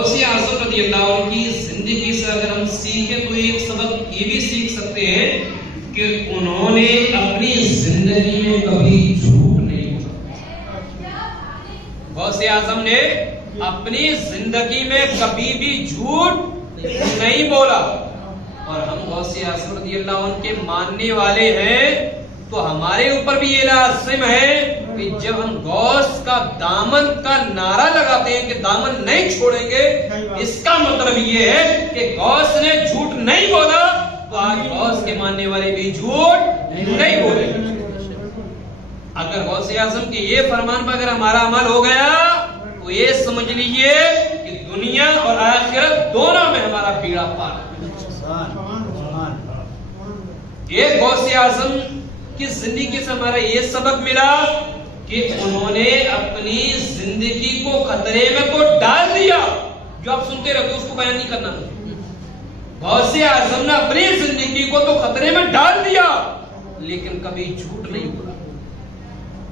غوث اعظم رضی اللہ عنہ کی زندگی سے اگر ہم سیکھیں تو ایک سبق یہ بھی سیکھ سکتے ہیں کہ انہوں نے اپنی زندگی میں کبھی جھوٹ نہیں بولا. غوث اعظم نے اپنی زندگی میں کبھی بھی جھوٹ نہیں بولا. اور ہم غوث اعظم رضی اللہ عنہ کے ماننے والے ہیں تو ہمارے اوپر بھی یہ لازم ہے کہ جب ہم غوث کا دامن کا نعرہ لگاتے ہیں کہ دامن نہیں چھوڑیں گے، اس کا مطلب یہ ہے کہ غوث نے جھوٹ نہیں بولا تو آج غوث کے ماننے والے بھی جھوٹ نہیں بولیں گے. اگر غوث اعظم کے یہ فرمان پر اگر ہمارا عمل ہو گیا تو یہ سمجھ لیجئے کہ دنیا اور آخرت دونوں میں ہمارا بیڑا پار ہے. یہ غوث اعظم کی زندگی سے ہمارا یہ سبق ملا کہ انہوں نے اپنی زندگی کو خطرے میں تو ڈال دیا. جو آپ سنتے رہتے اس کو بیان نہیں کرنا. غوث اعظم نے اپنی زندگی کو تو خطرے میں ڈال دیا لیکن کبھی جھوٹ نہیں بولا،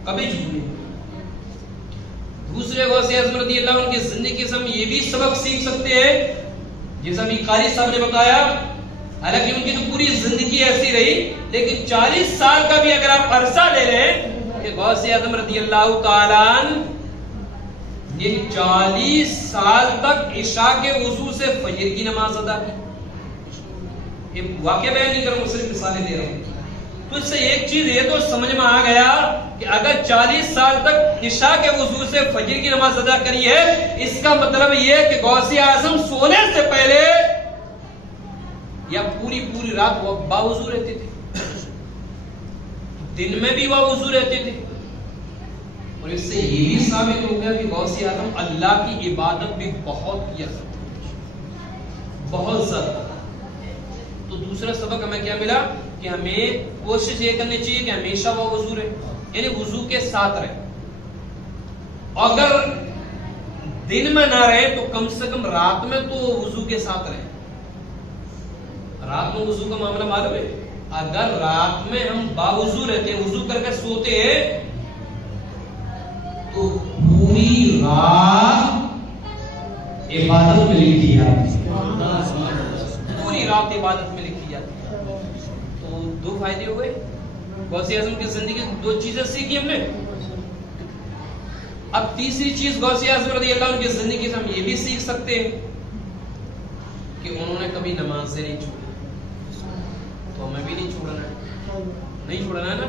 کبھی جھوٹ نہیں بولا. دوسرے غوث اعظم رضی اللہ عنہ کی زندگی سے ہم یہ بھی سبق سیکھ سکتے ہیں جیسا ابھی قاری صاحب نے بتایا. حالانکہ ان کی تو پوری زندگی ایسی رہی لیکن 40 سال کا بھی اگر آپ عرصہ لے لیں کہ غوث اعظم رضی اللہ تعالیٰ عنہ یہ 40 سال تک عشاء کے وضو سے فجر کی نماز ادا کی. یہ واقعہ بیان نہیں کروں، صرف مثالیں دے رہا ہوں. تو اس سے ایک چیز یہ تو سمجھ میں آ گیا کہ اگر 40 سال تک عشاء کے وضو سے فجر کی نماز ادا کری ہے، اس کا مطلب یہ ہے کہ غوث اعظم سونے سے پہلے یا پوری رات وہ باوضو رہتے تھے، دن میں بھی باوضو رہتے تھے. اور اس سے یہ بھی ثابت ہو گیا کہ غوث اعظم اللہ کی عبادت بھی بہت کیا کرتے تھے، بہت زیادہ. تو دوسرا سبق ہمیں کیا ملا کہ ہمیں کوشش یہ کرنی چاہیے کہ ہمیشہ وہ وضو رہے، یعنی وضو کے ساتھ رہے. اگر دن میں نہ رہے تو کم سے کم رات میں تو وضو کے ساتھ رہے. رات میں وضو کا معاملہ معلوم ہے. اگر رات میں ہم باوضو رہتے ہیں، وضو کر کے سوتے ہیں تو پوری رات عبادت میں لکھی جاتی ہے، پوری رات عبادت میں لکھی جاتی ہے. تو دو فائدے ہوئے. غوث اعظم کی زندگی دو چیزیں سیکھی ہم نے. اب تیسری چیز غوث اعظم رضی اللہ عنہ کی زندگی سے ہم یہ بھی سیکھ سکتے ہیں کہ انہوں نے کبھی نماز سے نہیں چھوڑی. تو ہمیں بھی نہیں چھوڑنا ہے، نہیں چھوڑنا ہے نا.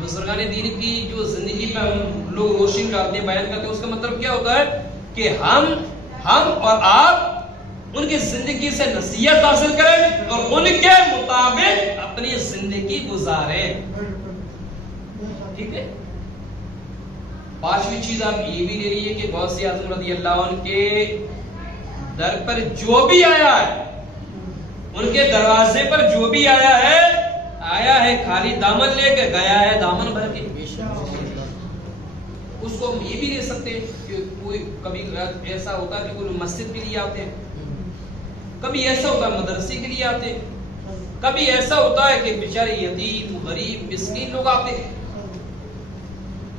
بزرگان دین کی جو زندگی پہ ہم لوگ روشنی ڈالتے ہیں، بیان کرتے ہیں، اس کا مطلب کیا ہوتا ہے کہ ہم اور آپ ان کی زندگی سے نصیحت حاصل کریں اور ان کے مطابق اپنی زندگی گزاریں. ٹھیک ہے. پانچویں چیز آپ یہ بھی لے لیجیے کہ غوث اعظم رضی اللہ عنہ کے در پر جو بھی آیا ہے، ان کے دروازے پر جو بھی آیا ہے خالی دامن لے کے گیا ہے دامن بھر کے. اس کو ہم یہ بھی لے سکتے ہیں کہ کوئی کبھی ایسا ہوتا ہے کہ کوئی مسجد کے لیے آتے ہیں، کبھی ایسا ہوتا ہے مدرسے کے لیے آتے ہیں، کبھی ایسا ہوتا ہے کہ بیچارے یتیم غریب مسکین لوگ آتے ہیں.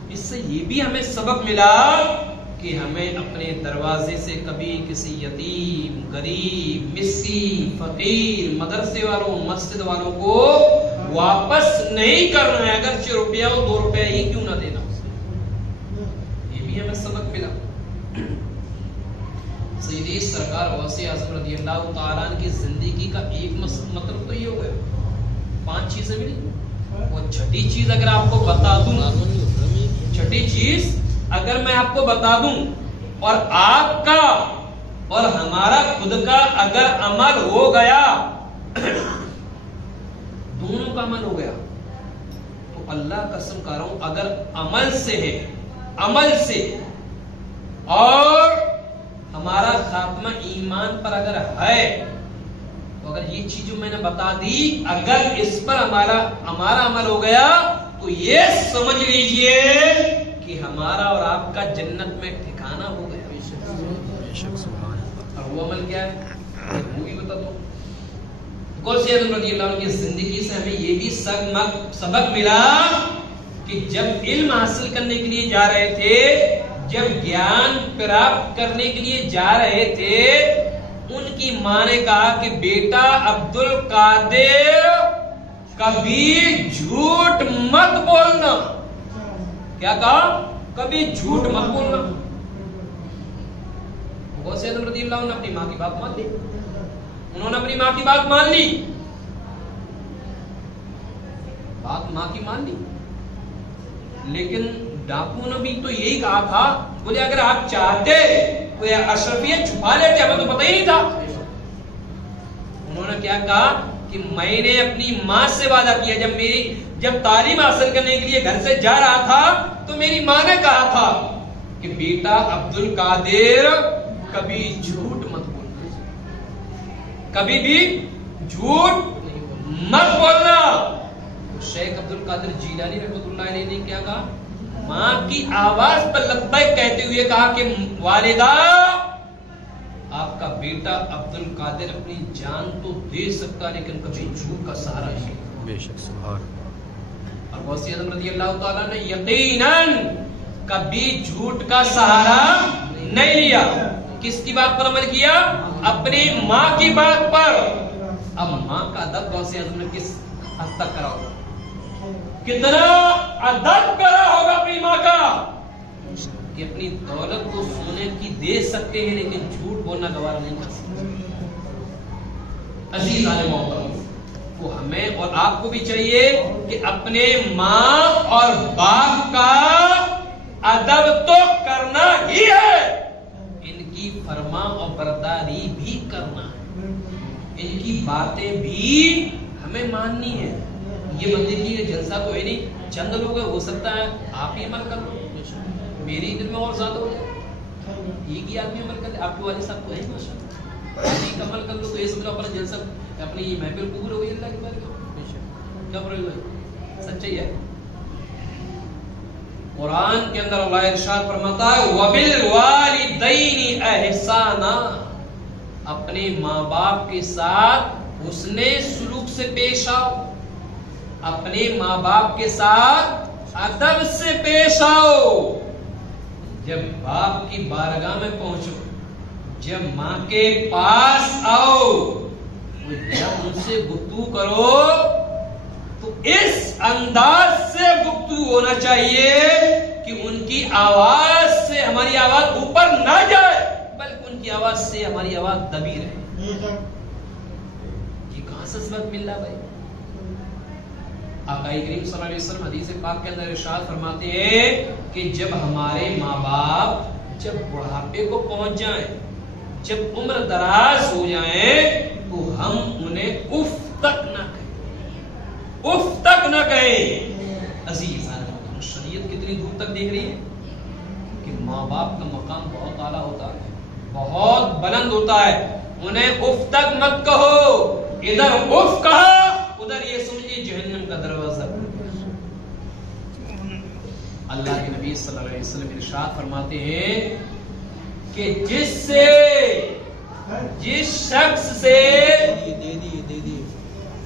اس سے یہ بھی ہمیں سبق ملا کہ ہمیں اپنے دروازے سے کبھی کسی یتیم غریب مسکین فقیر مدرسے والوں مسجد والوں کو واپس نہیں کرنا ہے، اگرچہ روپیہ ہو 2 روپیہ ہی کیوں نہ دینا. یہ بھی ہمیں سبق ملا. سیدی سرکار غوث اعظم رضی اللہ تعالیٰ عنہ کی زندگی کا ایک مطلب تو یہ ہو گیا. 5 چیزیں ملی. اور چھٹی چیز اگر آپ کو بتا دوں، چھٹی چیز اگر میں آپ کو بتا دوں اور آپ کا اور ہمارا خود کا اگر عمل ہو گیا، دونوں کا عمل ہو گیا، تو اللہ قسم کہہ رہا ہوں اگر عمل سے ہے، عمل سے اور ہمارا خاتمہ ایمان پر اگر ہے، تو اگر یہ چیز جو میں نے بتا دی اگر اس پر ہمارا عمل ہو گیا تو یہ سمجھ لیجئے کہ ہمارا اور آپ کا جنت میں ٹھکانہ ہو گیا. اور وہ عمل کیا ہے وہ بھی بتا دو. غوث اعظم رضی اللہ عنہ کی زندگی سے ہمیں یہ بھی سبق ملا کہ جب علم حاصل کرنے کے لیے جا رہے تھے، جب گیان پراپت کرنے کے لیے جا رہے تھے ان کی ماں نے کہا کہ بیٹا عبد القادر کبھی جھوٹ مت بولنا. کیا کہا؟ کبھی جھوٹ مت بولنا. غوث اعظم رضی اللہ عنہ نے اپنی ماں کی بات مان لی. انہوں نے اپنی ماں کی بات مان لی. بات ماں کی مان لی. لیکن ڈاکو نے بھی تو یہی کہا تھا, بولے اگر آپ چاہتے تو یہ اشرفیت چھپا لیتے, ہمیں تو پتہ ہی نہیں تھا. انہوں نے کیا کہا کہ میں نے اپنی ماں سے وعدہ کیا, جب تعلیم حاصل کرنے کے لیے گھر سے جا رہا تھا تو میری ماں نے کہا تھا کہ بیٹا عبد القادر کبھی جھوٹ مت بولنا, کبھی بھی جھوٹ مت بولنا. شیخ عبد القادر جیلانی رحمۃ اللہ علیہ نے کیا کہا؟ ماں کی آواز پر لبیک کہتے ہوئے کہا کہ والدہ آپ کا بیٹا عبد القادر اپنی جان تو دے سکتا لیکن کبھی جھوٹ کا سہارا نہیں. بے شک سبحان. اور غوث اعظم رضی اللہ تعالیٰ نے یقیناً کبھی جھوٹ کا سہارا نہیں لیا. کس کی بات پر عمل کیا؟ اپنی ماں کی بات پر. اب ماں کا ادب غوث اعظم نے کس حد تک کرا ہوگا, کتنا ادب کرا ہوگا اپنی ماں کا, کہ اپنی دولت کو سونے کی دے سکتے ہیں لیکن جھوٹ بولنا گوارا نہیں کر سکتے. عزیزان محترم, وہ ہمیں اور آپ کو بھی چاہیے کہ اپنے ماں اور باپ کا ادب تو کرنا ہی ہے, ان کی فرما اور برداری بھی کرنا ہے, ان کی باتیں بھی ہمیں ماننی ہے. یہ مت دیکھیے کہ جلسہ تو ہے نہیں, چند لوگ ہو سکتا ہے آپ ہی عمل کر لو, میری دل میں اور زیادہ ہو جائے, ایک ہی آدمی عمل کر لے. آپ کے والد صاحب تو ہے ماشاءاللہ, آپ ایک عمل کر لو تو یہ سمجھو اپنا جلسہ اپنی یہ محفل قبول ہو گئی اللہ کے بارے میں. کیا پروی بھائی سچائی ہے. قرآن کے اندر اللہ ارشاد فرماتا ہے وَبِالْوَالِدَيْنِ احسانا, اپنے ماں باپ کے ساتھ حسن سلوک سے پیش آؤ, اپنے ماں باپ کے ساتھ ادب سے پیش آؤ. جب باپ کی بارگاہ میں پہنچو, جب ماں کے پاس آؤ, جب ان سے گفتگو کرو تو اس انداز سے گفتگو ہونا چاہیے کہ ان کی آواز سے ہماری آواز اوپر نہ جائے بلکہ ان کی آواز سے ہماری آواز دبی رہے. یہ کہاں سے سبق مل رہا بھائی؟ آقا کریم صلی اللہ علیہ وسلم حدیث پاک کے اندر ارشاد فرماتے ہیں کہ جب ہمارے ماں باپ جب بڑھاپے کو پہنچ جائیں, جب عمر دراز ہو جائیں تو ہم انہیں اف تک نہ کہیں, اف تک نہ کہیں. عزیز شریعت کتنی دور تک دیکھ رہی ہے کہ ماں باپ کا مقام بہت اعلیٰ ہوتا ہے, بہت بلند ہوتا ہے. انہیں اف تک مت کہو, ادھر اف کہا ادھر یہ سمجھیے جہنم کا دروازہ. اللہ کے نبی صلی اللہ علیہ وسلم ارشاد فرماتے ہیں کہ جس شخص سے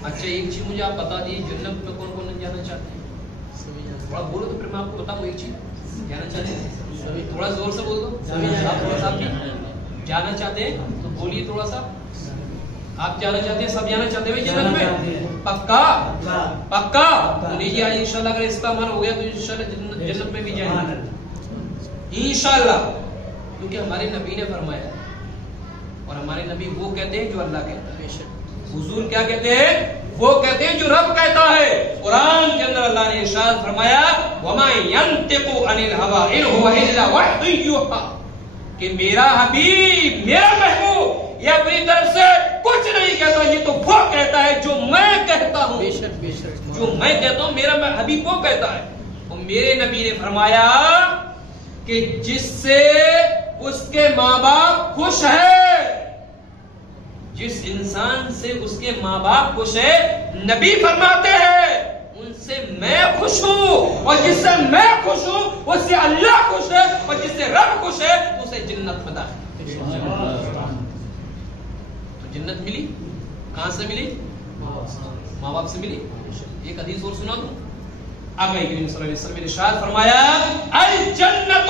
اچھا ایک چیز مجھے آپ بتا دیے, جنت میں کون کون جانا چاہتے ہیں؟ تھوڑا بولو تو پھر میں آپ کو بتاؤں. ایک چیز جانا چاہتے ہیں, تھوڑا زور سے بول دو. آپ تھوڑا سا جانا چاہتے ہیں تو بولیے تھوڑا سا. آپ جانا چاہتے ہیں, سب جانا چاہتے ہیں جنت میں؟ پکا پکا لیجیے آج انشاءاللہ. اگر اس کا عمل ہو گیا تو انشاءاللہ جنت میں بھی جائیں گے انشاءاللہ, کیونکہ ہمارے نبی نے فرمایا, اور ہمارے نبی وہ کہتے ہیں جو اللہ کہتا ہے. حضور کیا کہتے ہیں؟ وہ کہتے ہیں جو رب کہتا ہے. قرآن کے اندر اللہ نے ارشاد فرمایا وَمَا يَنْتِقُ عَنِ الْهَوَىٰ إِنْ هُوَ إِلَّا وَحْيٌ يُوحَىٰ, کہ میرا حبیب, میرا محبوب یہ اپنی طرف سے کچھ نہیں کہتا, یہ تو وہ کہتا ہے جو میں کہتا ہوں. بے شک بے شک, جو میں کہتا ہوں میرا حبیب وہ کہتا ہے. اور میرے نبی نے فرمایا کہ جس سے اس کے ماں باپ خوش ہے, جس انسان سے اس کے ماں باپ خوش ہے, نبی فرماتے ہیں ان سے میں خوش ہوں, اور جس سے میں خوش ہوں اس سے اللہ خوش ہے, اور جس سے رب خوش ہے اسے جنت عطا ہے. تو جنت ملی کہاں سے ملی؟ ماں باپ سے ملی. ایک حدیث اور سنا دوں. آقا کریم صلی اللہ علیہ وسلم نے ارشاد فرمایا الجنت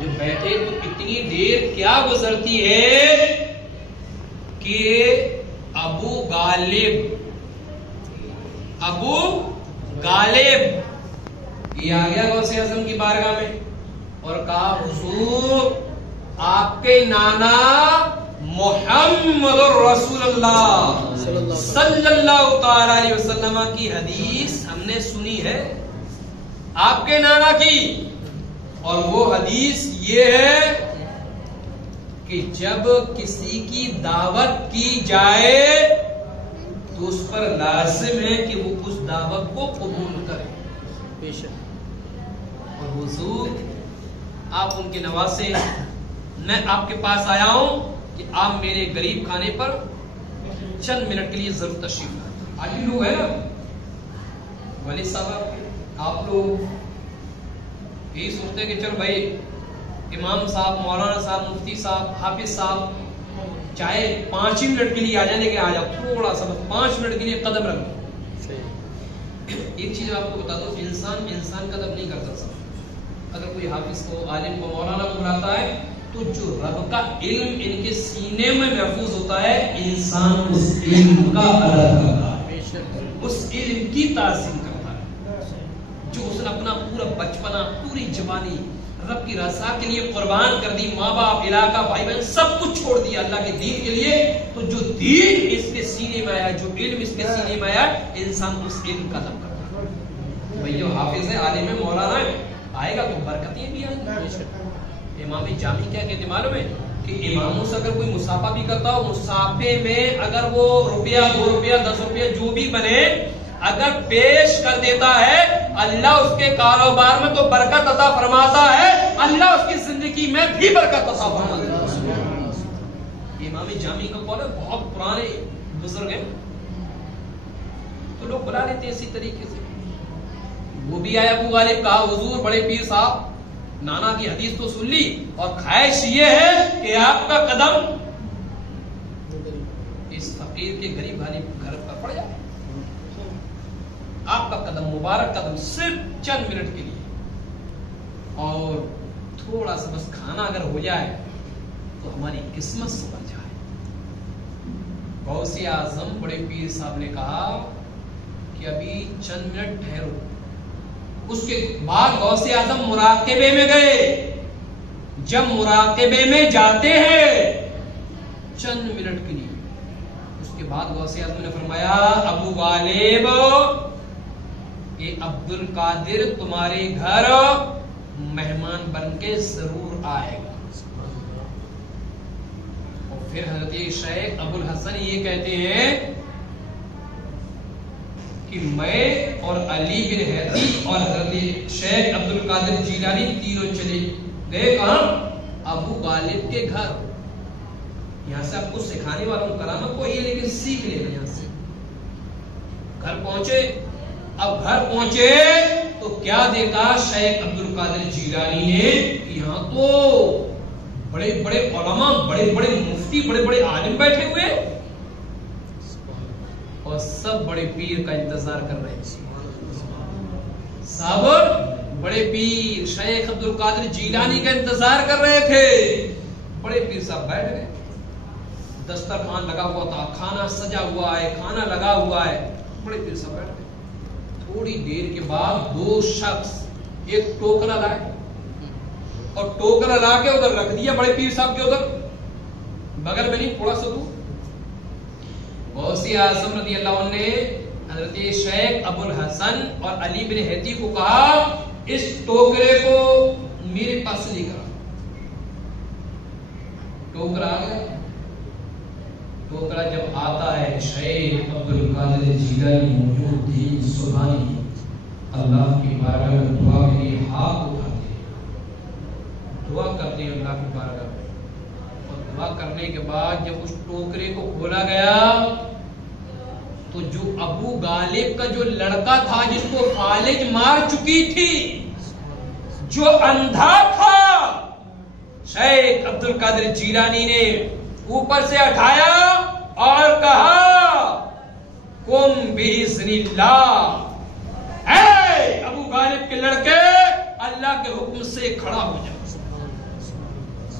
جو بیٹھے تو اتنی دیر کیا گزرتی ہے کہ ابو غالب یہ آ گیا غوث اعظم کی بارگاہ میں اور کہا حضور آپ کے نانا محمد رسول اللہ صلی اللہ تعالی علیہ وسلم کی حدیث ہم نے سنی ہے آپ کے نانا کی، اور وہ حدیث یہ ہے کہ جب کسی کی دعوت کی جائے تو اس پر لازم ہے کہ وہ اس دعوت کو قبول کرے. اور حضور آپ ان کے نواسے، میں آپ کے پاس آیا ہوں کہ آپ میرے غریب خانے پر چند منٹ کے لیے ضرور تشریف لائیں. آج بھی لوگ ہیں نا ولی صاحب، آپ لوگ یہی سوچتے ہیں کہ چل بھائی امام صاحب، مولانا صاحب، مفتی صاحب، حافظ صاحب چاہے 5 ہی منٹ کے لیے آ جانے کے آ جاؤ، تھوڑا سا 5 منٹ کے لیے قدم رکھ لو. ایک چیز آپ کو بتا دو، انسان قدم نہیں کرتا سب. اگر کوئی حافظ کو، عالم کو، مولانا کو بلاتا ہے تو جو رب کا علم ان کے سینے میں محفوظ ہوتا ہے، انسان اس علم کا ادب کرتا ہے، اس علم کی تعظیم کرتا ہے. جو اس نے اپنا پورا بچپنا، پوری جوانی رب کی رضا کے لیے قربان کر دی، ماں باپ، علاقہ، بھائی بہن سب کچھ چھوڑ دیا اللہ کے دین کے لیے، تو جو دین اس کے سینے میں آیا، جو علم اس کے سینے میں آیا، انسان اس علم کا ادب کرتا ہے. بھائی جو حافظ ہے، عالم ہے، مولانا ہے، آئے گا تو برکتیں بھی آئیں گی. امام جامی کیا کہتے معلوم ہے کہ اماموں سے اگر کوئی مسافہ بھی کرتا ہو، مسافے میں اگر وہ روپیہ، 2 روپیہ، 10 روپیہ جو بھی بنے اگر پیش کر دیتا ہے، اللہ اس کے کاروبار میں تو برکت عطا فرماتا ہے، اللہ اس کی زندگی میں بھی برکت عطا فرماتا ہے. امام جامی کا قول ہے، بہت پرانے بزرگ ہیں تو لوگ بلا لیتے ہیں اسی طریقے سے. وہ بھی آیا ابو غالب، کہا حضور بڑے پیر صاحب نانا کی حدیث تو سن لی اور خواہش یہ ہے کہ آپ کا قدم اس فقیر کے غریب غالب گھر پر پڑ جائے، آپ کا قدم، مبارک قدم، صرف چند منٹ کے لیے، اور تھوڑا سا بس کھانا اگر ہو جائے تو ہماری قسمت سنور جائے. غوث اعظم بڑے پیر صاحب نے کہا کہ ابھی چند منٹ ٹھہرو. اس کے بعد غوث اعظم مراقبے میں گئے. جب مراقبے میں جاتے ہیں چند منٹ کے لیے، اس کے بعد غوث اعظم نے فرمایا ابو غالب، یہ عبد القادر تمہارے گھر مہمان بن کے ضرور آئے گا. اور پھر حضرت شیخ ابو الحسن یہ کہتے ہیں کہ میں اور علی بن حیدی اور حضرت شیخ عبد القادر جیلانی تینوں چلے گئے کہاں؟ ابو غالب کے گھر. یہاں سے آپ کو سکھانے والا ہوں، کرامت کو یہ لیکن سیکھ لینا. یہاں سے گھر پہنچے. اب گھر پہنچے تو کیا دیکھا شیخ عبد القادر جیلانی نے؟ یہاں تو بڑے بڑے علماء، بڑے بڑے مفتی، بڑے بڑے عالم بیٹھے ہوئے اور سب بڑے پیر کا انتظار کر رہے ہیں. سب بڑے پیر شیخ عبد القادر جیلانی کا انتظار کر رہے تھے. بڑے پیر صاحب بیٹھ گئے، دسترخوان لگا ہوا تھا، کھانا سجا ہوا ہے، کھانا لگا ہوا ہے. بڑے پیر صاحب بیٹھ گئے. تھوڑی دیر کے بعد 2 شخص ایک ٹوکرا لائے اور ٹوکرا لا کے ادھر رکھ دیا بڑے پیر صاحب کے ادھر، بغل میں نہیں، تھوڑا سا دور. غوث اعظم رضی اللہ عنہ نے حضرت شیخ ابو الحسن اور علی بن حیدی کو کہا اس ٹوکرے کو میرے پاس لے کر. ٹوکرا آ گیا. ٹوکرا جب آتا ہے، شیخ عبد القادر جیلانی موجود تھی. سبحانی اللہ کی بارگاہ میں دعا کے لیے ہاتھ اٹھاتے ہیں، دعا کرتے ہیں اللہ کی بارگاہ میں. اور دعا کرنے کے بعد جب اس ٹوکرے کو کھولا گیا تو جو ابو غالب کا جو لڑکا تھا جس کو فالج مار چکی تھی، جو اندھا تھا، شیخ عبد القادر جیلانی نے اوپر سے اٹھایا اور کہا قم باذن اللہ، اے ابو غالب کے لڑکے اللہ کے حکم سے کھڑا ہو جاؤ.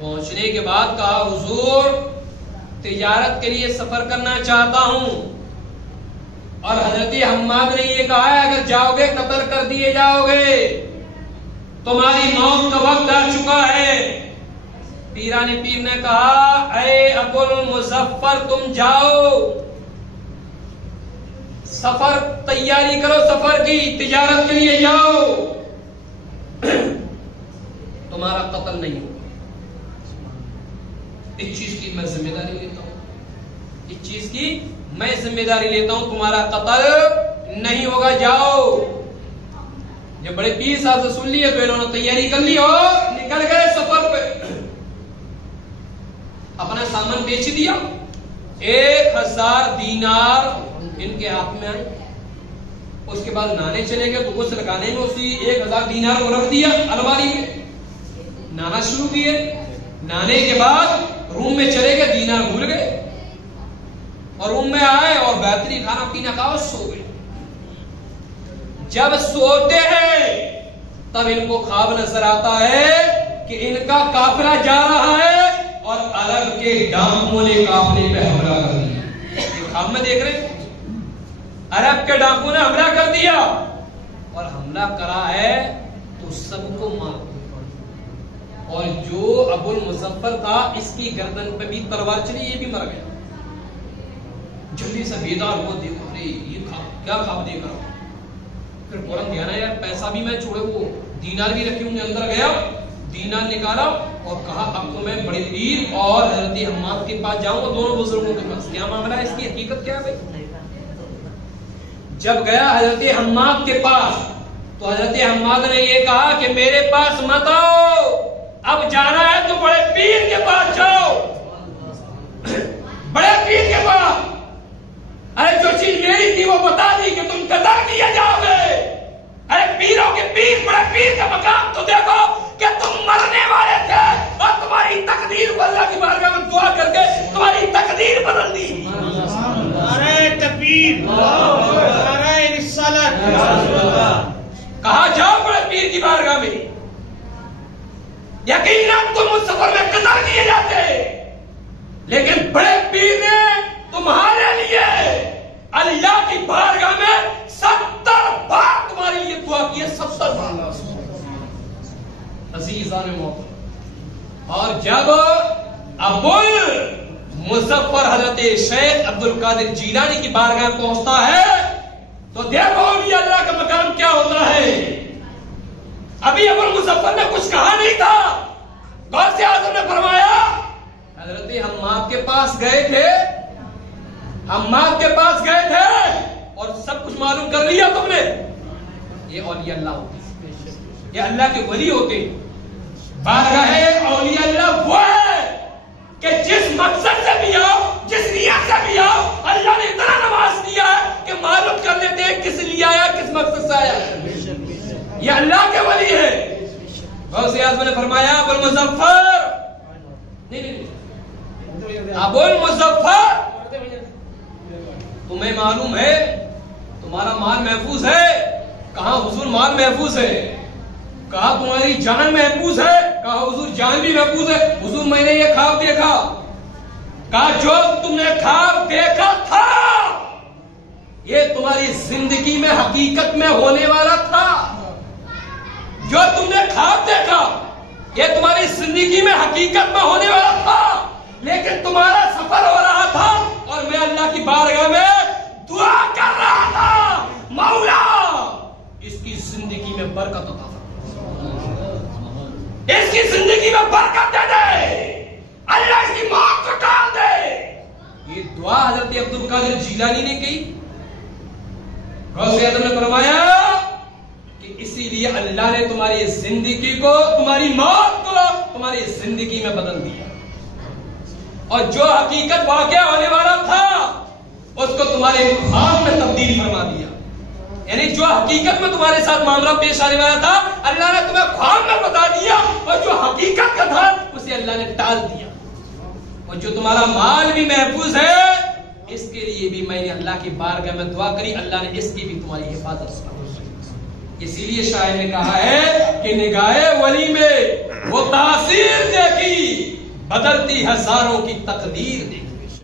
پہنچنے کے بعد کہا حضور تجارت کے لیے سفر کرنا چاہتا ہوں، اور حضرت حماد نے یہ کہا ہے اگر جاؤ گے قتل کر دیے جاؤ گے، تمہاری موت کا وقت آ چکا ہے۔ پیران پیر نے کہا اے ابو المظفر تم جاؤ، سفر تیاری کرو، سفر کی تجارت کے لیے جاؤ، تمہارا قتل نہیں ہوگا، اس چیز کی میں ذمہ داری لیتا ہوں، اس چیز کی میں ذمہ داری لیتا ہوں، تمہارا قتل نہیں ہوگا، جاؤ۔ جب بڑے پیر صاحب سے سن لیے تو انہوں نے تیاری کر لی اور نکل گئے سفر پہ، اپنا سامان بیچ دیا، 1000 دینار ان کے ہاتھ میں آئے، اس کے بعد نہانے چلے گئے تو غسل لگانے میں اسی 1000 دینار کو رکھ دیا الماری میں، نہانا شروع کیے، نہانے کے بعد روم میں چلے گئے، دینار بھول گئے، اور روم میں آئے اور بہترین کھانا پینا کھا اور سو گئے۔ جب سوتے ہیں تب ان کو خواب نظر آتا ہے کہ ان کا قافلہ جا رہا ہے اور عرب کے ڈاکوؤں نے قافلے پہ حملہ کر دیا۔ یہ خواب میں دیکھ رہے ہیں، عرب کے ڈاکوؤں نے حملہ کر دیا، اور حملہ کرا ہے تو سب کو مار دیا، اور جو ابو المظفر تھا اس کی گردن پہ بھی تلوار چلی، یہ بھی مر گیا۔ جلدی سے بیدار ہوا، دیکھو ارے یہ خواب کیا خواب دیکھ رہا ہوں، پھر فوراً دھیان آیا پیسہ بھی میں چھوڑے، وہ دینار بھی رکھے ہوں گے، اندر گیا دینار نکالا اور کہا اب تو میں بڑے پیر اور حضرت حماد کے پاس جاؤں گا، دونوں بزرگوں کے پاس، کیا معاملہ ہے، اس کی حقیقت کیا ہے بھائی؟ جب گیا حضرت حماد کے پاس تو حضرت حماد نے یہ کہا کہ میرے پاس مت آؤ، اب جانا ہے تو بڑے پیر کے پاس جاؤ، بڑے پیر کے پاس، ارے جو چیز میری تھی وہ بتا دی کہ تم قتل کیے جاؤ گے، ارے پیروں کے پیر بڑے پیر کا مقام تو دیکھو کہ تم مرنے والے تھے اور تمہاری تقدیر کو اللہ کی بارگاہ میں دعا کر کے تمہاری تقدیر بدل دی۔ نعرہ تکبیر، نعرہ رسالت، کہا جاؤ بڑے پیر کی بارگاہ میں، یقیناً تم اس سفر میں قتل کیے جاتے، لیکن بڑے پیر نے تمہارے لیے اللہ کی بارگاہ میں 70 بار تمہارے لیے دعا کی ہے، 70 بار۔ عزیزان محترم، اور جب ابو المظفر حضرت شیخ عبد القادر جیلانی کی بارگاہ میں پہنچتا ہے تو دیکھو ابھی اللہ کا مقام کیا ہوتا ہے۔ ابھی ابو المظفر نے کچھ کہا نہیں تھا، غوث اعظم نے فرمایا حضرت حماد کے پاس گئے تھے، حماد کے پاس گئے تھے اور سب کچھ معلوم کر لیا تم نے، یہ اولیاء اللہ ہوتے ہیں، یہ اللہ کے ولی ہوتے ہیں۔ بارگاہ اولیاء اللہ وہ ہے کہ جس مقصد سے بھی آؤ، جس نیت سے بھی آؤ، اللہ نے اتنا نواز دیا ہے کہ معلوم کر لیتے ہیں کس لیے آیا، کس مقصد سے آیا، یہ اللہ کے ولی ہے۔ غوث اعظم نے فرمایا ابو المظفر، ابو المظفر تمہیں معلوم ہے تمہارا مال محفوظ ہے؟ کہا حضور مال محفوظ ہے۔ کہا تمہاری جان محفوظ ہے؟ کہا حضور جان بھی محفوظ ہے۔ حضور میں نے یہ خواب دیکھا۔ کہا جو تم نے خواب دیکھا تھا یہ تمہاری زندگی میں حقیقت میں ہونے والا تھا، جو تم نے خواب دیکھا یہ تمہاری زندگی میں حقیقت میں ہونے والا تھا، لیکن تمہارا سفر ہو رہا تھا اور میں اللہ کی بارگاہ میں دعا کر رہا تھا، مولا اس کی زندگی میں برکت عطا فرما، اس کی زندگی میں برکت دے دے، اللہ اس کی موت کو ٹال دے۔ یہ دعا حضرت عبد القادر جیلانی نے کی۔ غوث اعظم نے فرمایا کہ اسی لیے اللہ نے تمہاری زندگی کو، تمہاری موت کو تمہاری زندگی میں بدل دیا، اور جو حقیقت واقعہ ہونے والا تھا اس کو تمہارے خواب میں تبدیل فرما دیا، یعنی جو حقیقت میں تمہارے ساتھ معاملہ پیش آنے والا تھا اللہ نے تمہیں خواب میں بتا دیا، اور جو حقیقت کا تھا اسے اللہ نے ٹال دیا۔ اور جو تمہارا مال بھی محفوظ ہے اس کے لیے بھی میں نے اللہ کی بارگاہ میں دعا کری، اللہ نے اس کی بھی تمہاری حفاظت کی۔ اسی لیے شاعر نے کہا ہے کہ نگاہ ولی میں وہ تاثیر دیکھی بدلتی ہزاروں کی تقدیر دیکھی.